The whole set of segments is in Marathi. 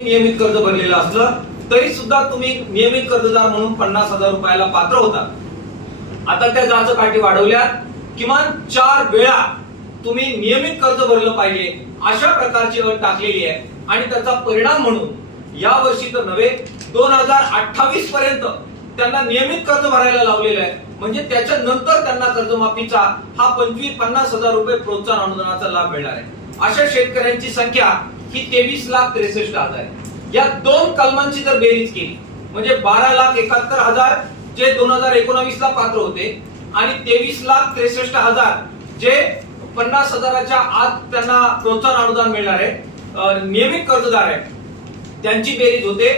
नियमित कर्ज भरलेलं असलं तरी सुद्धा तुम्ही नियमित कर्जदार म्हणून 50,000 रुपयाला पात्र होता। आता त्या जाचकाठी वाढवल्यात, किमान 4 वेळा तुम्ही नियमित कर्ज भरलं पाहिजे अशा प्रकारची अट टाकलेली आहे। आणि त्याचा परिणाम म्हणून या वर्षी तर नव्हे 2028 पर्यंत त्यांना नियमित कर्ज भरायला लावलेलं आहे। म्हणजे त्याच्या नंतर त्यांना कर्जमाफीचा हा 50,000 रुपये प्रोत्साहन अनुदानाचा लाभ मिळणार आहे। अशा शेतकऱ्यांची संख्या ही 23,63,000 आहे। या दोन कलमांची जर बेरीज केली म्हणजे 12,71,000 जे 2019 ला पात्र होते आणि 23,63,000 जे 50,000च्या आत त्यांना प्रोत्साहन अनुदान मिळणार आहे, नियमित कर्जदार आहे, त्यांची बेरीज होते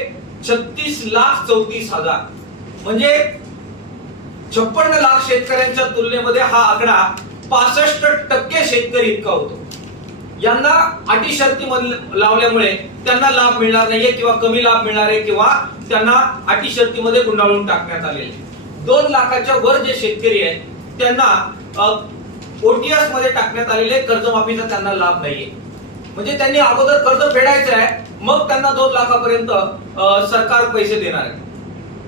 36,34,000। म्हणजे 56 लाख शेतकऱ्यांच्या तुलनेमध्ये हा आकडा 65% शेतकरी इतका होतो। यांना अटी शर्ती लावल्यामुळे त्यांना लाभ मिळणार नाहीये किंवा कमी लाभ मिळणार आहे किंवा त्यांना अटी शर्तीमध्ये गुंडाळून टाकण्यात आलेले। 2 लाखाच्या वर जे शेतकरी आहेत त्यांना ओटीएस मध्ये टाकण्यात आलेले कर्जमाफीचा त्यांना लाभ नाहीये। म्हणजे त्यांनी अगोदर कर्ज फेडायचं आहे, मग त्यांना 2 लाखापर्यंत सरकार पैसे देणार आहे।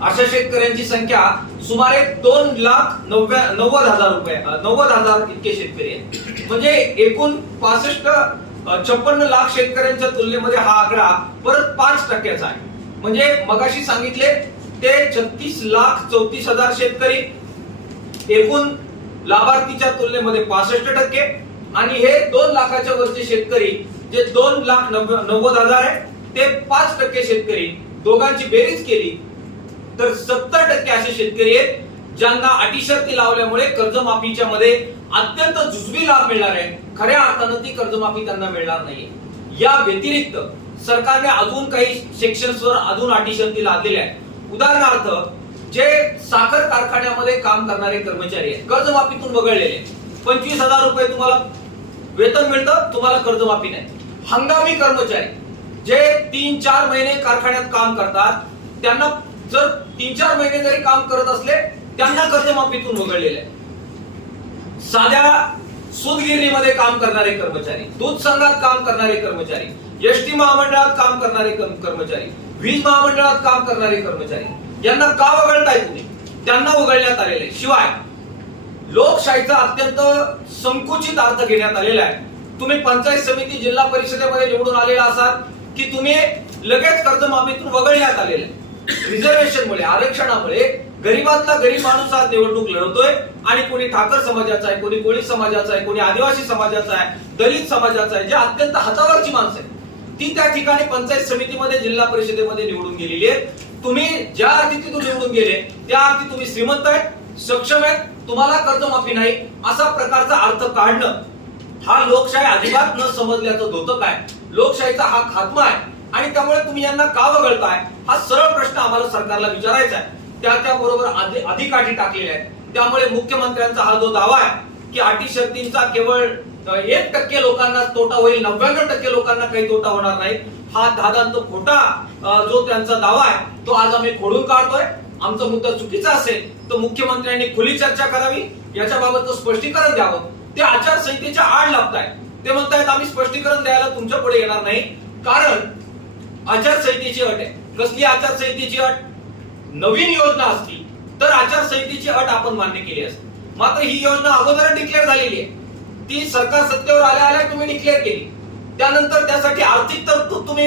अशा शेतकऱ्यांची संख्या सुमारे 2,90,000 रुपये 90,000 इतके शेतकरी आहेत। म्हणजे एकूण 56 लाख शेतकऱ्यांच्या तुलनेमध्ये हा आकडा परत 5% आहे। म्हणजे मगाशी सांगितले ते 36,34,000 शेतकरी एकूण लाभार्थीच्या तुलनेमध्ये 65% आणि हे 2 लाखाच्या वरचे शेतकरी जे 2,90,000 आहे ते 5% शेतकरी, दोघांची बेरीज केली तर 70% असे शेतकरी आहेत ज्यांना अटी शर्ती लावल्यामुळे कर्जमाफीच्या मध्ये अत्यंत जुजबी लाभ मिळणार आहे। खऱ्या अर्थानं ती कर्जमाफी त्यांना मिळणार नाही। या व्यतिरिक्त सरकारने अजून काही सेक्शन्सवर अजून अटी शर्ती लादलेल्या आहेत। उदाहरणार्थ जे साखर कारखान्यामध्ये काम करणारे कर्मचारी आहेत, कर्जमाफीतून वगळलेले, 25,000 रुपये तुम्हाला वेतन मिळतं, तुम्हाला कर्जमाफी नाही। हंगामी कर्मचारी जे 3-4 महिने कारखान्यात काम करतात, त्यांना जर 3-4 महिने जरी काम करत असले त्यांना कर्जमाफीतून वगळलेले आहे। साध्या सूतगिरणीमध्ये काम करणारे कर्मचारी, दूध संघात काम करणारे कर्मचारी, एसटी महामंडळात काम करणारे कर्मचारी, वीज महामंडळात काम करणारे कर्मचारी यांना का वगळताय तुम्ही? त्यांना वगळण्यात आलेले। शिवाय लोकशाहीचा अत्यंत संकुचित अर्थ घेण्यात आलेला आहे। तुम्ही पंचायत समिती जिल्हा परिषदेमध्ये निवडून आलेला असाल की तुम्ही लगेच कर्जमाफीतून वगळण्यात आलेले। रिझर्वेशनमुळे, आरक्षणामुळे गरीबातला गरीब माणूस आज निवडणूक लढवतोय आणि कोणी ठाकर समाजाचा आहे, कोणी कोळी समाजाचा आहे, कोणी आदिवासी समाजाचा आहे, दलित समाजाचा आहे, जे अत्यंत हातावरची माणसं आहेत ती त्या ठिकाणी पंचायत समितीमध्ये जिल्हा परिषदेमध्ये निवडून गेलेली आहेत। तुम्ही ज्या अर्थी तिथून निवडून गेले त्या अर्थी तुम्ही श्रीमंत आहेत, सक्षम आहेत, तुम्हाला कर्जमाफी नाही असा प्रकारचा अर्थ काढणं हा लोकशाही अजिबात न समजल्याचं द्योतक आहे। लोकशाहीचा हा खात्मा आहे आणि त्यामुळे तुम्ही यांना का वगळताय हा सरळ प्रश्न आम्हाला सरकारला विचारायचा आहे। त्याबरोबर अधिक अटी टाकलेल्या आहेत। त्यामुळे मुख्यमंत्र्यांचा हा जो दावा आहे की अटी शर्तींचा केवळ 1% लोकांना तोटा होईल, 99% लोकांना काही तोटा होणार नाही, हा दादांत खोटा जो त्यांचा दावा आहे तो आज आम्ही खोडून काढतोय। आमचा मुद्दा चुकीचा असेल तर मुख्यमंत्र्यांनी खुली चर्चा करावी, याच्याबाबत स्पष्टीकरण द्यावं। ते आचारसंहितेच्या आड लाभतायत, ते म्हणतायत आम्ही स्पष्टीकरण द्यायला तुमच्या पुढे येणार नाही, कारण आचारसंहितेची अट आहे। कसली आचारसंहितेची अट? नवीन योजना असती तर आचारसंहितेची अट आपण मान्य केली असती, मात्र ही योजना अगोदर डिक्लेअर झालेली आहे। ती सरकार सत्तेवर आल्या तुम्ही डिक्लेअर केली, त्यानंतर त्यासाठी आर्थिक तरतूद तुम्ही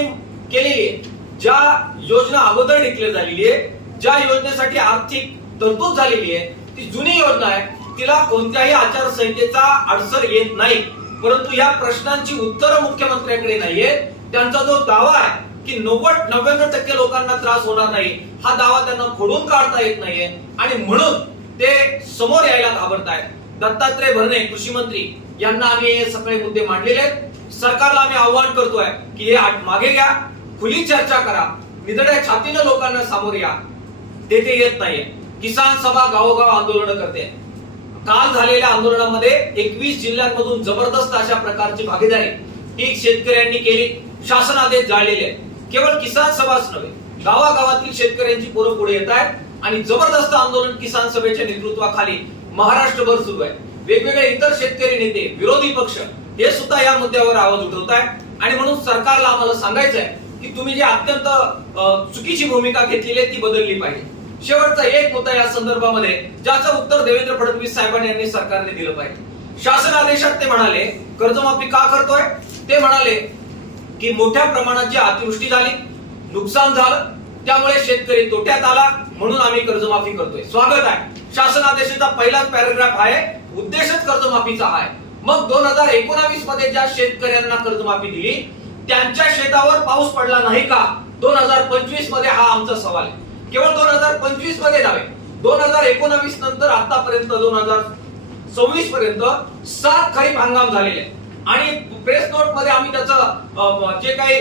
केलेली आहे। ज्या योजना अगोदर डिक्लेअर झालेली आहे, ज्या योजनेसाठी आर्थिक तरतूद झालेली आहे ती जुनी योजना आहे, तिला कोणत्याही आचारसंहितेचा अडसर येत नाही। परंतु या प्रश्नांची उत्तरं मुख्यमंत्र्यांकडे नाहीये। त्यांचा जो दावा आहे की 99% लोकांना त्रास होणार नाही, हा दावा त्यांना खोडून काढता येत नाहीये आणि म्हणून ते समोर यायला घाबरतायत। दत्तात्रय भरणे कृषी मंत्री यांना आम्ही हे सगळे मुद्दे मांडलेले आहेत। सरकारला आम्ही आव्हान करतोय की हे मागे घ्या, खुली चर्चा करा, निधड्या छातीनं लोकांना सामोरे या। तेथे येत नाहीये। किसान सभा गावोगाव आंदोलन करते। काल झालेल्या आंदोलनामध्ये 21 जिल्ह्यांमधून जबरदस्त अशा प्रकारची भागीदारी ही शेतकऱ्यांनी केली। शासन आदेश जाळलेले आहेत। केवळ किसान सभाच नव्हे, गावागावातील शेतकऱ्यांची पोरं पुढे येत आहेत आणि जबरदस्त आंदोलन किसान सभेच्या नेतृत्वाखाली महाराष्ट्रभर सुरू आहे। वेगवेगळे इतर शेतकरी नेते, विरोधी पक्ष हे सुद्धा या मुद्द्यावर आवाज उठवत आहेत आणि म्हणून सरकारला आम्हाला सांगायचं आहे की तुम्ही जी अत्यंत चुकीची भूमिका घेतलेली आहे ती बदलली पाहिजे. शेवटचा एक मुद्दा या संदर्भामध्ये ज्याचं उत्तर देवेंद्र फडणवीस साहेबांनी यांनी सरकारने दिलं पाहिजे. शासन आदेशात ते म्हणाले कर्जमाफी का करतोय, ते म्हणाले की मोठ्या प्रमाणात जी अतिवृष्टी झाली, नुकसान झालं, त्यामुळे शेतकरी तोट्यात आला, म्हणून आम्ही कर्जमाफी करतोय. स्वागत आहे. शासन आदेशाचा पहिलाच पॅराग्राफ आहे, उद्देशच कर्जमाफीचा आहे. मग 2019 मध्ये ज्या शेतकऱ्यांना कर्जमाफी दिली त्यांच्या शेतावर पाऊस पडला नाही का 2025 मध्ये, हा आमचा सवाल आहे. केवळ 2025 मध्ये नव्हे, 2019 नंतर आतापर्यंत 2026 पर्यंत 7 खरीप हंगाम झालेले आहेत. आणि प्रेस नोट मध्ये आम्ही त्याचं जे काही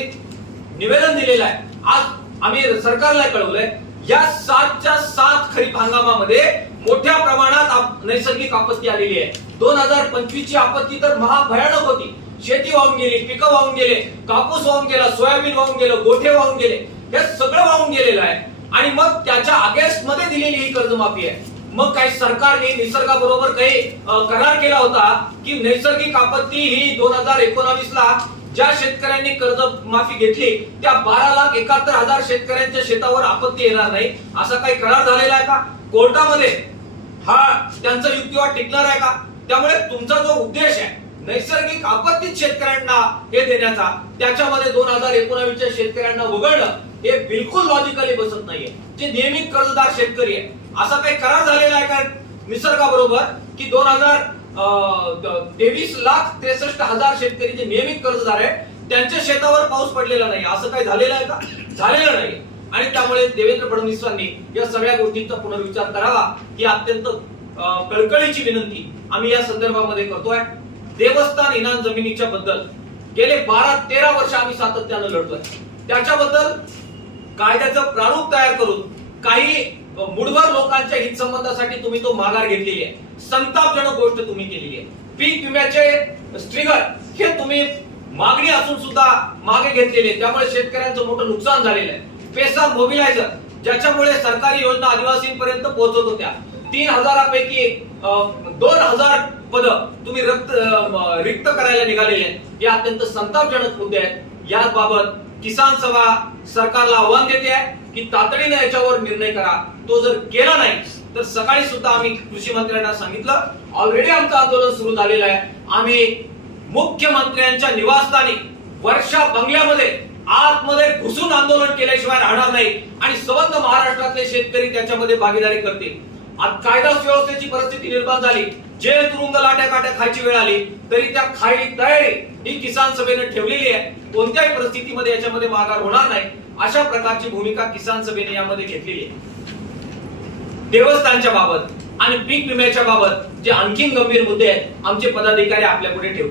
निवेदन दिलेलं आहे, आज आम्ही सरकारला कळवलंय, या 7च्या 7 खरीप हंगामामध्ये मोठ्या प्रमाणात नैसर्गिक आपत्ती आलेली आहे. 2025 ची आपत्ती तर महाभयानक होती. शेती वाहून गेली, पिकं वाहून गेले, कापूस वाहून गेला, सोयाबीन वाहून गेलं, गोठे वाहून गेले, हे सगळं वाहून गेलेलं आहे. आणि मग त्याच्या अगेन्स्ट मध्ये दिलेली ही कर्जमाफी आहे. मग काही सरकारने निसर्गाबरोबर काही करार केला होता की नैसर्गिक आपत्ती ही 2019 ला ज्या शेतकऱ्यांनी कर्जमाफी घेतली त्या 12,71,000 शेतकऱ्यांच्या शेतावर आपत्ती येणार नाही, असा काही करार झालेला आहे का कोर्टामध्ये? हा त्यांचा युक्तिवाद टिकणार आहे का? त्यामुळे तुमचा जो उद्देश आहे नैसर्गिक आपत्तीत शेतकऱ्यांना हे देण्याचा, त्याच्यामध्ये 2019च्या शेतकऱ्यांना वगळणं हे बिलकुल लॉजिकली बसत नाहीये. जे नियमित कर्जदार शेतकरी आहे, असा काही करार झालेला आहे का निसर्गाबरोबर की 23,63,000 शेतकरी जे नियमित कर्जदार आहे त्यांच्या शेतावर पाऊस पडलेला नाही, असं काही झालेलं आहे का? झालेलं नाही. आणि त्यामुळे देवेंद्र फडणवीसांनी या सगळ्या गोष्टींचा पुनर्विचार करावा ही अत्यंत कळकळीची विनंती आम्ही या संदर्भामध्ये करतोय. देवस्थान इनाम जमिनीच्या बद्दल गेले 12-13 वर्ष आम्ही सातत्यानं लढतोय. त्याच्याबद्दल कायद्याचं प्रारूप तयार करून काही मुठभर लोकांच्या हितसंबंधासाठी तुम्ही तो माघार घेतलेली आहे. संतापजनक गोष्ट तुम्ही केलेली आहे. पीक विम्याचे स्ट्रिगर हे तुम्ही मागणी असून सुद्धा मागे घेतलेले, त्यामुळे शेतकऱ्यांचं मोठं नुकसान झालेलं आहे. पेसा मोबिलायझर ज्याच्यामुळे सरकारी योजना आदिवासींपर्यंत पोहोचत होत्या, 3,000 पैकी 2,000 पद तुम्ही रिक्त करायला निघालेले आहेत. हे अत्यंत संतापजनक मुद्दे आहेत. याबाबत किसान सभा सरकारला आव्हान देते आहे की तातडीने याच्यावर निर्णय करा. तो जर केला नाही तर सकाळी सुद्धा आम्ही कृषी मंत्र्यांना सांगितलं, ऑलरेडी आमचं आंदोलन सुरू झालेलं आहे. आम्ही मुख्यमंत्र्यांच्या निवासस्थानी वर्षा बंगल्यामध्ये आतमध्ये घुसून आंदोलन केल्याशिवाय राहणार नाही आणि संबंध महाराष्ट्रातले शेतकरी त्याच्यामध्ये भागीदारी करतील. आज कायदा सुव्यवस्थेची परिस्थिती निर्माण झाली, जेल तुरुंग लाट्या काट्या खायची वेळ आली, तरी त्या खायची तयारी ही किसान सभेने ठेवलेली आहे. कोणत्याही परिस्थितीमध्ये याच्यामध्ये माघार होणार नाही, अशा प्रकारची भूमिका किसान सभेने यामध्ये घेतलेली आहे. देवस्थानच्या बाबत आणि पीक विम्याच्या बाबत जे आणखीन गंभीर मुद्दे आहेत आमचे पदाधिकारी आपल्या पुढे ठेवतील.